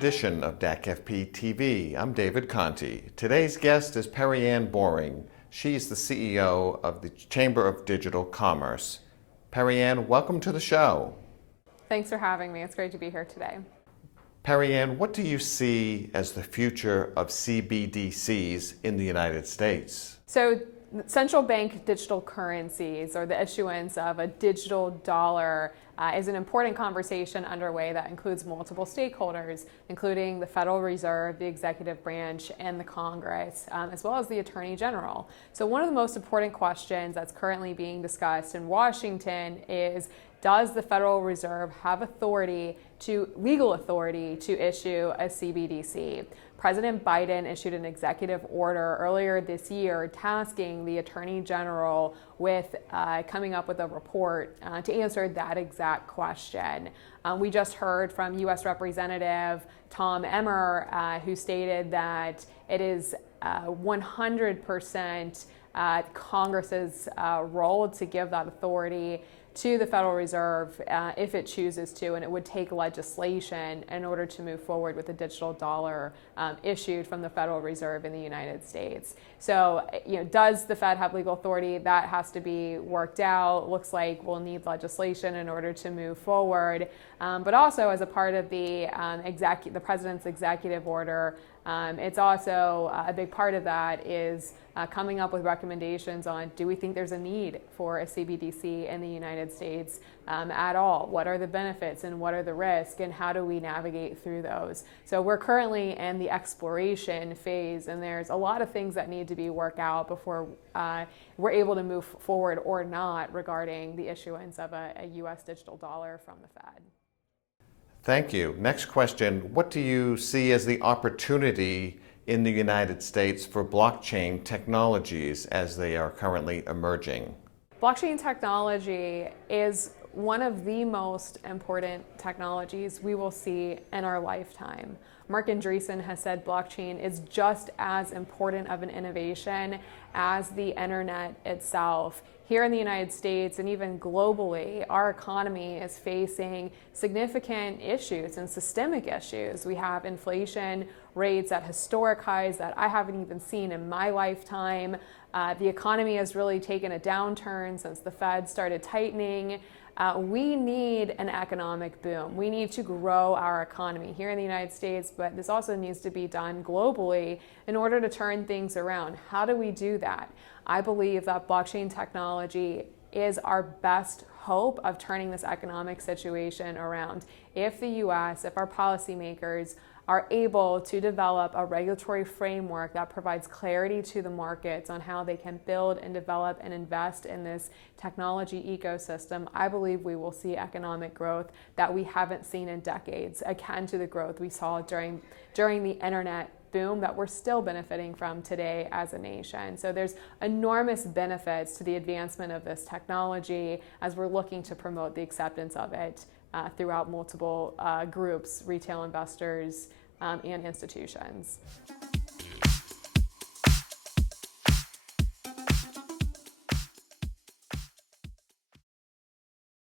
edition of DAC-FP TV. I'm David Conti. Today's guest is Perianne Boring. She's the CEO of the Chamber of Digital Commerce. Perianne, welcome to the show. Thanks for having me. It's great to be here today. Perianne, what do you see as the future of CBDCs in the United States? So central bank digital currencies, or the issuance of a digital dollar, is an important conversation underway that includes multiple stakeholders, including the Federal Reserve, the executive branch, and the Congress, as well as the Attorney General. So one of the most important questions that's currently being discussed in Washington is, does the Federal Reserve have legal authority to issue a CBDC? President Biden issued an executive order earlier this year tasking the Attorney General with coming up with a report to answer that exact question. We just heard from U.S. Representative Tom Emmer, who stated that it is 100% Congress's role to give that authority to the Federal Reserve if it chooses to, and it would take legislation in order to move forward with a digital dollar issued from the Federal Reserve in the United States. So, does the Fed have legal authority? That has to be worked out. Looks like we'll need legislation in order to move forward. But also, as a part of the President's executive order, it's also a big part of that is coming up with recommendations on, do we think there's a need for a CBDC in the United States at all? What are the benefits and what are the risks, and how do we navigate through those? So we're currently in the exploration phase, and there's a lot of things that need to be worked out before we're able to move forward or not regarding the issuance of a U.S. digital dollar from the Fed. Thank you. Next question. What do you see as the opportunity in the United States for blockchain technologies as they are currently emerging? Blockchain technology is one of the most important technologies we will see in our lifetime. Mark Andreessen has said blockchain is just as important of an innovation as the internet itself. Here in the United States and even globally, our economy is facing significant issues and systemic issues. We have inflation rates at historic highs that I haven't even seen in my lifetime. The economy has really taken a downturn since the Fed started tightening. We need an economic boom. We need to grow our economy here in the United States, but this also needs to be done globally in order to turn things around. How do we do that? I believe that blockchain technology is our best hope of turning this economic situation around. If the U.S., if our policymakers are able to develop a regulatory framework that provides clarity to the markets on how they can build and develop and invest in this technology ecosystem, I believe we will see economic growth that we haven't seen in decades, akin to the growth we saw during the internet boom that we're still benefiting from today as a nation. So there's enormous benefits to the advancement of this technology as we're looking to promote the acceptance of it throughout multiple groups, retail investors, and institutions.